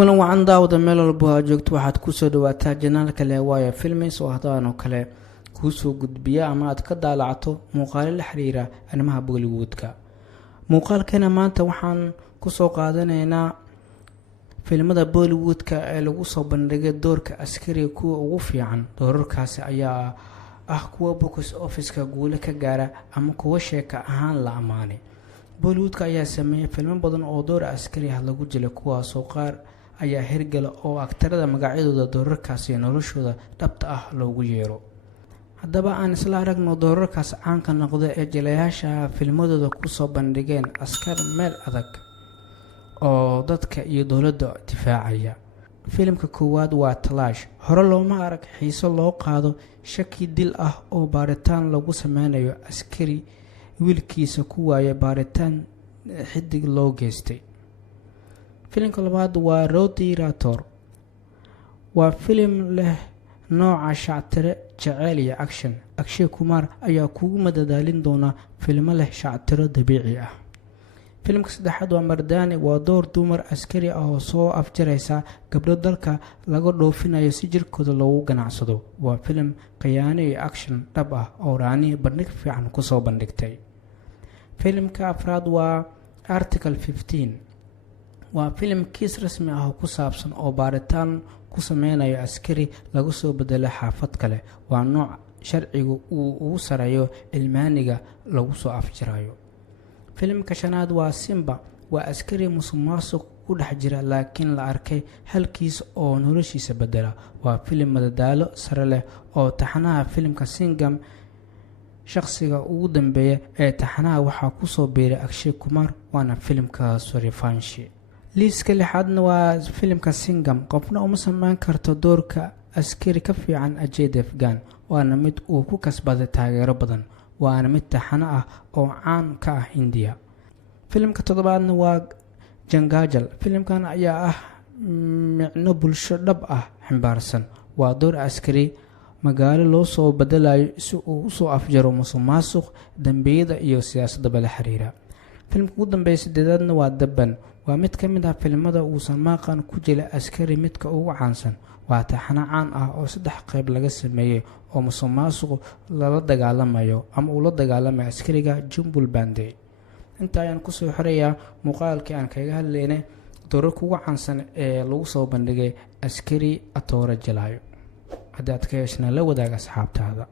kulan wacan daawada meel walba aad joogto waxaad kusoo dhawaataa janaalka Lewaya Films oo hadaan oo kale kusoo gudbiya ama aad ka daalacato muuqaalo la xiriira arrimaha Bollywoodka. muuqaalkana maanta waxaan kusoo qaadanaynaa filimada Bollywoodka ee lagu soo bandhigay doorka askari kuwa ugu fiican. doorarkaasi ayaa ah kuwa box office-ka guule ka gaara ama kuwa sheeka ahaan la amaanay. Bollywoodka ayaa sameeyay filmo badan oo door askari ah lagu jilay, kuwaas oo qaar ayaa hirgala oo aktarada magacyadooda doorarkaasi noloshooda dhabta ah loogu yeero. haddaba aan isla aragno doorarkaas caanka noqda ee jilayaasha filmadooda ku soo bandhigeen askar meel adag oo dadka iyo dowladda difaacaya. filimka koowaad waa Talaash. hore looma arag xiiso loo qaado shaki dil ah oo baaritaan lagu sameynayo askari wiilkiisa ku waaya baaritaan xidig loo geystay. filimka labaad waa Roti Rator. waa filim leh nooca shactire jacayl iyo action. Akshay Kumar ayaa kugu madadaalin doona filmo leh shactiro dabiici ah. filimka saddexaad waa Mardani. waa door dumar askari ah oo soo afjaraysa gabdho dalka laga dhoofinayo si jirkooda loogu ganacsado. waa filim khiyaano iyo action dhab ah oo raani bandhig fiican kusoo bandhigtay. filimka afraad waa Article 15. waa filim kiis rasmi ah oo ku saabsan oo baaritaan ku sameynayo askari lagu soo bedelay xaafad kale. waa nooc sharcigu uu ugu sareeyo ilmaaniga lagu soo afjirayo. filimka shanaad waa Simba. waa askari musuqmaasuq ku dhex jira laakiin la arkay halkiis oo noloshiisa bedela. waa filim madadaalo sare leh oo taxanaha filimka Singam shaqsiga ugu dambeeya ee taxanaha waxaa ku soo biiray Akshay Kumar, waana filimka Surifanshi. liiska lixaadna waa filimka Singam. qofna uma sameyn karto doorka askari ka fiican Ajay Devgan, waana mid uu ku kasbaday taageero badan, waana mid taxano ah oo caan ka ah India. filimka toddobaadna waa Jangajal. filimkan ayaa ah micno bulsho dhab ah ximbaarsan. waa door askari magaalo loo soo bedelayo si uu u soo afjaro musuqmaasuq, dambiyada iyo siyaasadda la xiriira. filimka ugu dambeeya sideedaadna waa Dabban. waa mid ka mid ah filimada uu Salmaan ku jilay askari midka ugu caansan. waa taxano caan ah oo 3 qayb laga sameeyay oo musuqmaasuq lala dagaalamayo ama uu la dagaalamayo askariga Jumbul Bande. inta ayaan kusoo xirayaa muuqaalkii aan kaga hadlaynay doorarka ugu caansan ee lagu soo bandhigay askari atoora jilaayo. haddaad ka heshna la wadaag asxaabtaada.